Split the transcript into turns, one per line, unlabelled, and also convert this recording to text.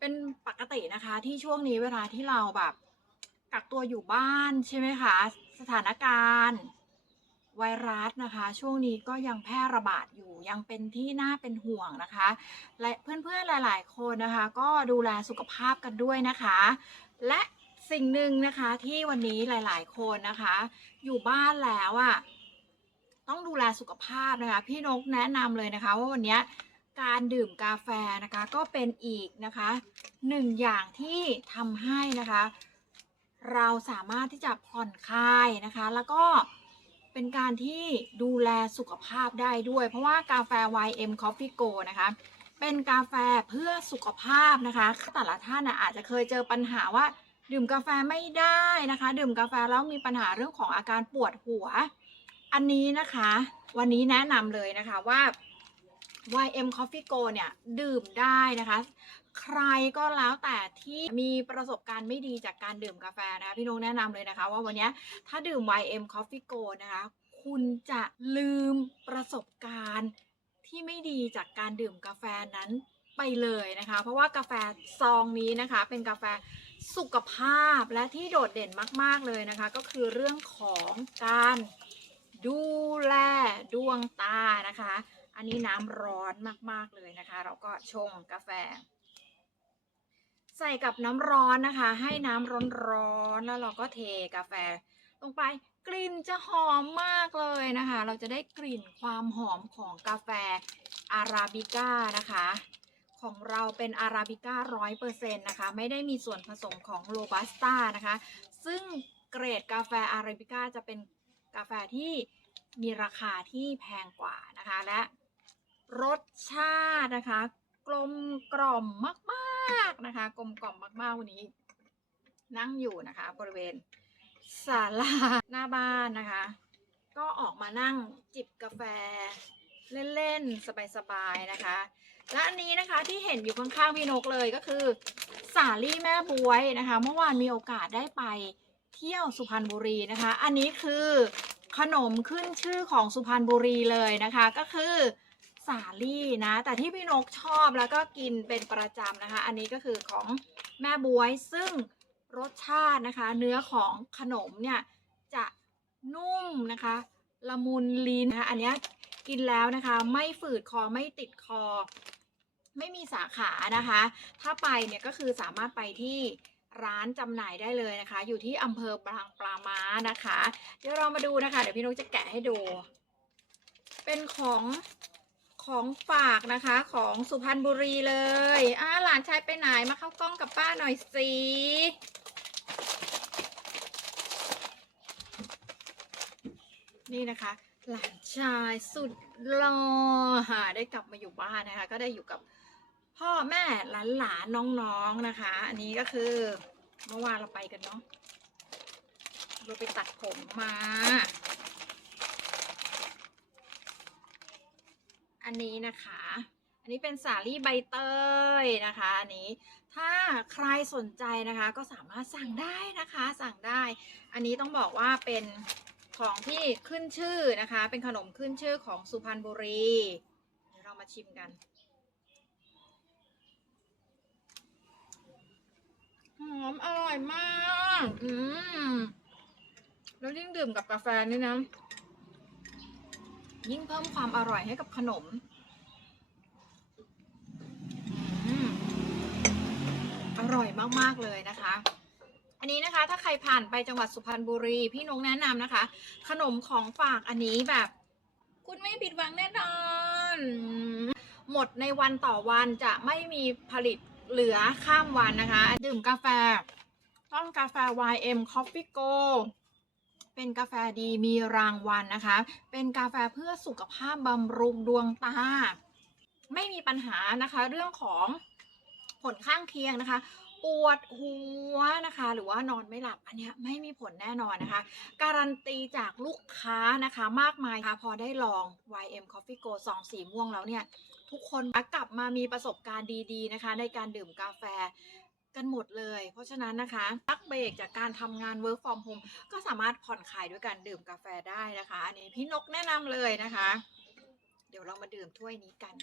เป็นปกตินะคะที่ช่วงนี้เวลาที่เราแบบกักตัวอยู่บ้านใช่ไหมคะ สถานการณ์ไวรัสนะคะ ช่วงนี้ก็ยังแพร่ระบาดอยู่ยังเป็นที่น่าเป็นห่วงนะคะ และเพื่อนๆหลาย ๆ คนนะคะ ก็ดูแลสุขภาพกันด้วยนะคะ และสิ่งหนึ่งนะคะที่วันนี้หลาย ๆ คนนะคะ อยู่บ้านแล้วอะ่ะต้องดูแลสุขภาพนะคะ พี่นกแนะนำเลยนะคะ ว่าวันนี้ การดื่มกาแฟนะคะก็เป็นอีกนะคะหนึ่งอย่างที่ทำให้นะคะ เราสามารถที่จะผ่อนคลายนะคะ แล้วก็เป็นการที่ดูแลสุขภาพได้ด้วย เพราะว่ากาแฟ YM Coffee Go นะคะ เป็นกาแฟเพื่อสุขภาพนะคะ แต่ละท่านอาจจะเคยเจอปัญหาว่า ดื่มกาแฟไม่ได้นะคะ ดื่มกาแฟแล้วมีปัญหาเรื่องของอาการปวดหัว อันนี้นะคะ วันนี้แนะนำเลยนะคะว่า YM Coffee Go เนี่ยดื่มได้นะคะ ใครก็แล้วแต่ที่มีประสบการณ์ไม่ดีจากการดื่มกาแฟนะคะพี่นงแนะนำเลยนะคะ ว่าวันนี้ถ้าดื่ม YM Coffee Go นะคะ คุณจะลืมประสบการณ์ที่ไม่ดีจากการดื่มกาแฟนั้นไปเลยนะคะ เพราะว่ากาแฟซองนี้นะคะ เป็นกาแฟสุขภาพและที่โดดเด่นมาก ๆ เลยนะคะ ก็คือเรื่องของการดูแลดวงตานะคะ อันนี้น้ำร้อนมากๆเลยนะคะ เราก็ชงกาแฟ ใส่กับน้ำร้อนนะคะ ให้น้ำร้อนๆแล้วเราก็เทกาแฟลงไปกลิ่นจะหอมมากเลยนะคะ เราจะได้กลิ่นความหอมของกาแฟอาราบิก้านะคะ ของเราเป็นอาราบิก้าร้อยเปอร์เซ็นต์นะคะ ไม่ได้มีส่วนผสมของโรบัสต้านะคะ ซึ่งเกรดกาแฟอาราบิก้าจะเป็นกาแฟที่มีราคาที่แพงกว่านะคะ และ รสชาตินะคะ กลมกล่อมมากๆนะคะ กลมกล่อมมากๆวันนี้ นั่งอยู่นะคะ บริเวณศาลาหน้าบ้านนะคะ ก็ออกมานั่งจิบกาแฟเล่นๆ สบายๆ นะคะ และอันนี้นะคะที่เห็นอยู่ข้างๆ พี่นกเลยก็คือ สาลี่แม่บวยนะคะ เมื่อวานมีโอกาสได้ไปเที่ยวสุพรรณบุรีนะคะ อันนี้คือขนมขึ้นชื่อของสุพรรณบุรีเลยนะคะ ก็คือาลี่นะ แต่ที่พี่นกชอบแล้วก็กินเป็นประจำนะคะ อันนี้ก็คือของแม่บวยซึ่งรสชาตินะคะ เนื้อของขนมเนี่ยจะนุ่มนะคะ ละมุนลิ้นนะคะอันนี้กินแล้วนะคะ ไม่ฝืดคอไม่ติดคอ ไม่มีสาขานะคะ ถ้าไปเนี่ยก็คือสามารถไปที่ร้านจำหน่ายได้เลยนะคะ อยู่ที่อำเภอบางปลาม้านะคะ เดี๋ยวเรามาดูนะคะ เดี๋ยวพี่นกจะแกะให้ดู เป็นของ ของฝากนะคะของสุพรรณบุรีเลยอ่าหลานชายไปไหนมาเข้ากล้องกับป้าหน่อยสินี่นะคะ หลานชายสุดหล่อค่ะได้กลับมาอยู่บ้านนะคะ ก็ได้อยู่กับพ่อแม่หลานหลานน้องๆนะคะ อันนี้ก็คือเมื่อวานเราไปกันเนาะเราไปตัดผมมา อันนี้นะคะ อันนี้เป็นสาลี่ใบเตยนะคะอันนี้ถ้าใครสนใจนะคะก็สามารถสั่งได้นะคะ สั่งได้ อันนี้ต้องบอกว่าเป็นของที่ขึ้นชื่อนะคะ เป็นขนมขึ้นชื่อของสุพรรณบุรีเดี๋ยวเรามาชิมกันหอมอร่อยมาก อืม แล้วยิ่งดื่มกับกาแฟนี่นะ ยิ่งเพิ่มความอร่อยให้กับขนมอร่อยมากๆเลยนะคะ อันนี้นะคะถ้าใครผ่านไปจังหวัดสุพรรณบุรี พี่นงแนะนำนะคะ ขนมของฝากอันนี้แบบ คุณไม่ผิดหวังแน่นอน หมดในวันต่อวันจะไม่มีผลิตเหลือข้ามวันนะคะ ดื่มกาแฟ ต้องกาแฟ YM Coffee Go เป็นกาแฟดีมีรางวัลนะคะ เป็นกาแฟเพื่อสุขภาพบำรุงดวงตา ไม่มีปัญหานะคะเรื่องของผลข้างเคียงนะคะ ปวดหัวนะคะ หรือว่านอนไม่หลับอันนี้ไม่มีผลแน่นอนนะคะ การันตีจากลูกค้านะคะมากมายค่ะพอได้ลอง YM Coffee Go ซองสีม่วงแล้วเนี่ย ทุกคนกลับมามีประสบการณ์ดีๆนะคะ ในการดื่มกาแฟ กันหมดเลย เพราะฉะนั้นนะคะพักเบรกจากการทำงาน work from home ก็สามารถผ่อนคลายด้วยการดื่มกาแฟได้นะคะ อันนี้พี่นกแนะนำเลยนะคะ เดี๋ยวเรามาดื่มถ้วยนี้กัน